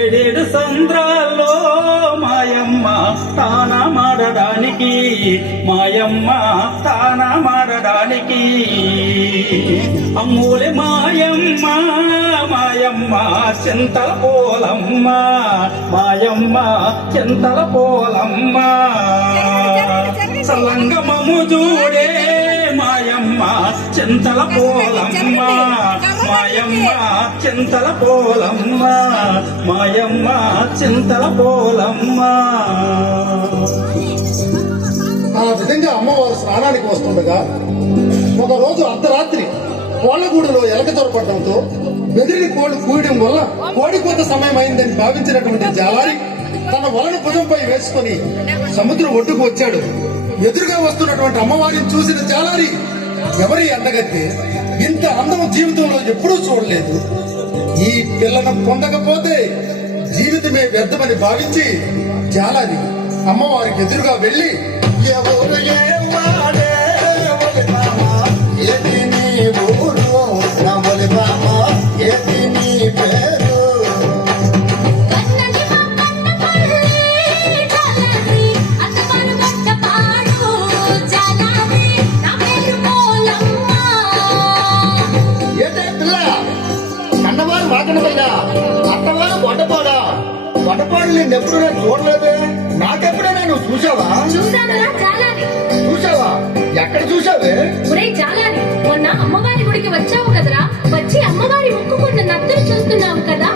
ఏడేడు సంద్రాల్లో మాయమ్మ తానమాడడానికి మాయమ్మ తానమాడడానికి అమ్మూలే మాయమ్మ మాయమ్మ చింతల పోలమ్మ మాయమ్మ చింతల పోలమ్మ సలంగమము చూడే మాయమ్మ చింతల పోలమ్మ మాయమ్మ చింతల పోలమ్మ మాయమ్మ చింతల పోలమ్మ. ఆ విధంగా అమ్మవారు స్నానానికి వస్తుండగా ఒకరోజు అర్ధరాత్రి కోళ్లగూడులో ఎలక దొరపడటంతో బెదిరి కోళ్లు కూయడం వల్ల కోడికోత సమయం అయిందని భావించినటువంటి జాలారి తన వలను భుజంపై వేసుకుని సముద్రం ఒడ్డుకు వచ్చాడు. ఎదురుగా వస్తున్నటువంటి అమ్మవారిని చూసిన జాలారి ఎవరి అందగత్తే, ఇంత అందం జీవితంలో ఎప్పుడూ చూడలేదు, ఈ పిల్లను పొందకపోతే జీవితమే వ్యర్థమని భావించి జాలారి అమ్మవారికి ఎదురుగా వెళ్లి ఎవరు అత్తవారు వడపాడా వడపాడు నేను ఎప్పుడైనా చూడలేదే, నాకెప్పుడైనా నువ్వు చూసావా? చూసావా? ఎక్కడ చూసావే? మొన్న అమ్మవారి గుడికి వచ్చావు కదరా, వచ్చి అమ్మవారి మొక్కుకున్న నత్తులు చూస్తున్నావు కదా,